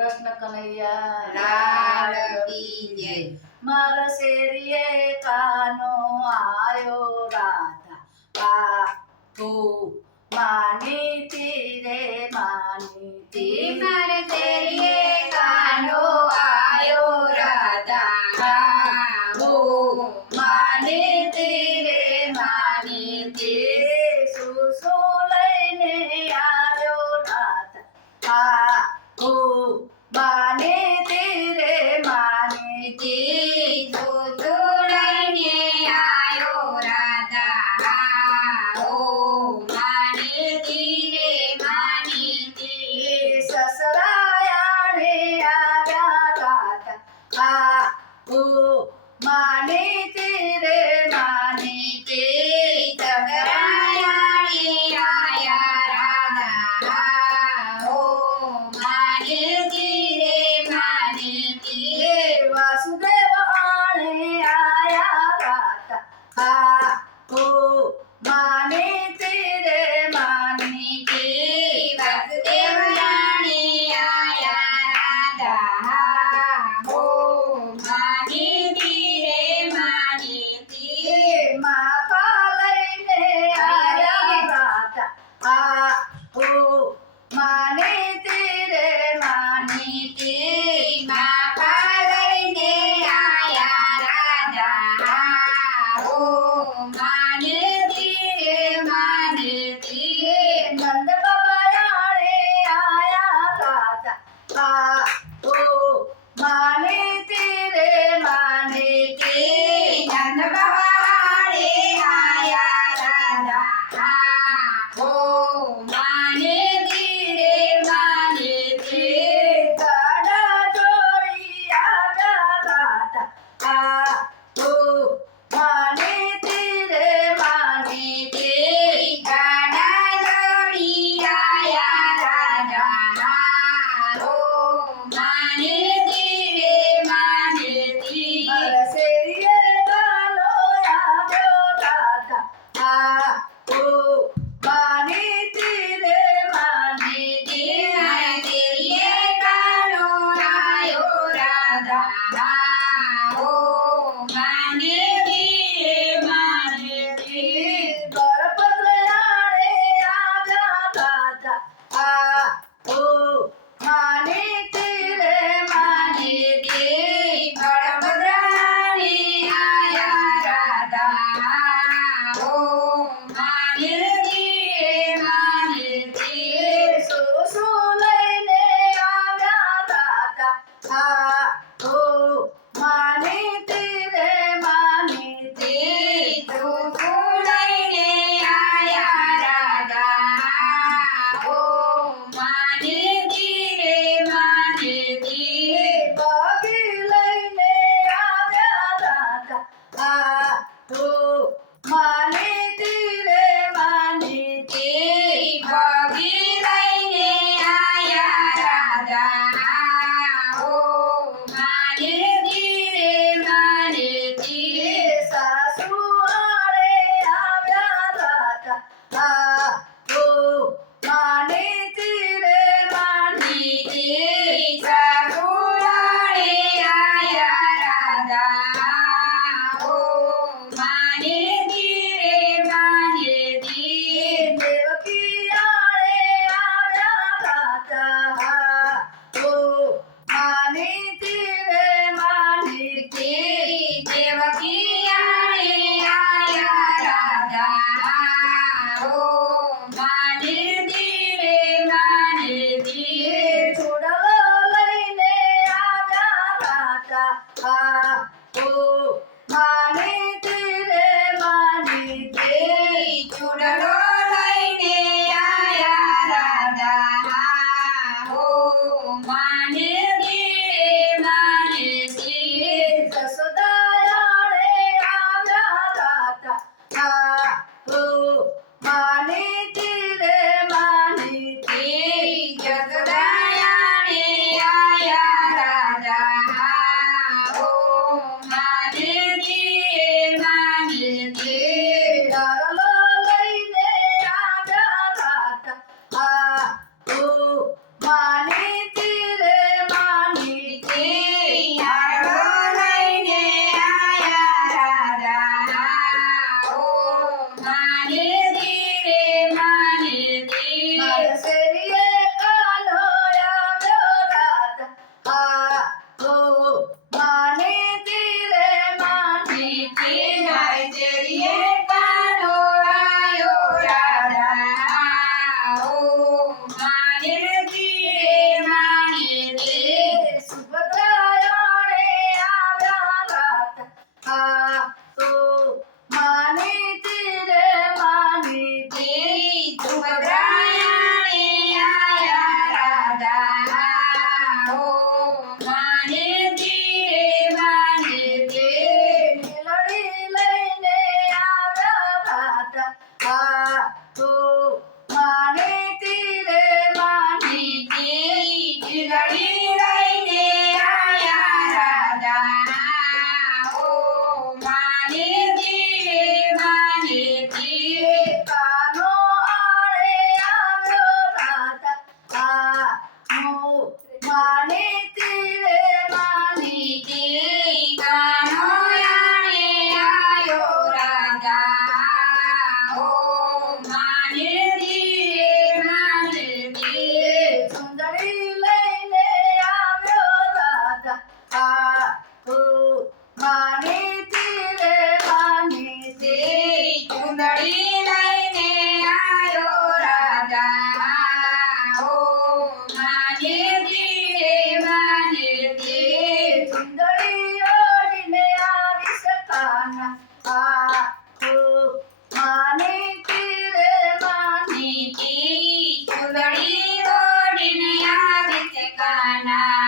કૃષ્ણ કનૈયા લાલ કી જય. મારા શેરીએ કાનો આયો રાધા પાકુ માની તીરે માની તી મારા શેરીએ કાનો આયો રાધા ઓ માની તીરે માની તી સુસુ લઈને આવ્યો રાધા ઓ માની તીરે માની તી લઈને આયો રાધા ઓ માની તીરે માની તી સસરાયાણે આવ્યા રાધા ઓ માની તીરે માની તી સગરાયાણે આયા રાધા ઓ માની તીરે માની તી વાસુદેવ આણે આયા રાધા ઓ માની તીરે માની તી વાસુદેવ રાણી આયા રાધા ઓ માની તીરે માની તી માપા લઈને આવ્યા રાધા ઓ માની તીરે માની તી માપા લઈને આયા રાધા ઓ માની તીરે માની તી નંદ બાબાયાણે આયા રાધા ઓ માની તીરે માની તી નંદ બાવાડે આયા રાધા ઓ માની તીરે માની તી ગાડા જોડી આવ્યા રાધા ઓ માની તીરે માની તી ગાડા જોડી આયા રાધા ઓ માની તીરે માની તી મારા શેરીએ કાનો આવ્યો રાધા ઓ માની તીરે માની તી મારા શેરીએ કાનો આયો રાધા ઓ માની તીરે માની તી બળભદ્રયાણે આવ્યા રાધા ઓ માની તીરે માની તી બળભદ્રાણી આયા રાધા ઓ માની તીરે માની તી સુસુ લઈને આવ્યા રાધા ઓ માની તીરે માની તી સુસુ લઈને આયા રાધા ઓ માની તીરે માની તી બગી લઈને આવ્યા રાધા ઓ માની તીરે માની તી બગી લઈને આયા રાધા ઓ માની તીરે માની તી સાસુ આડે આવ્યા રાધા ઓ માની તીરે માની તી સાસુરાળે આયા રાધા ઓ માની તીરે માની તી દેવકી આડે આવ્યા રાધા ઓ માનીતી રે માનીતી કાનો આણે આયો રાજા ઓ માનેતી રે માનેતી સુંદરી લઈને આવ્યો રાજા ઓ માનીતી રે માનીતી ચુંદડી લઈને આયો રાજા ઓ માનેતી રે માનેતી સુંદરી ઓઢીને આવી સકાના ઓ માનીતી રે માનીતી નીતિ ચુંદડી ઓઢીને આવે છે કાના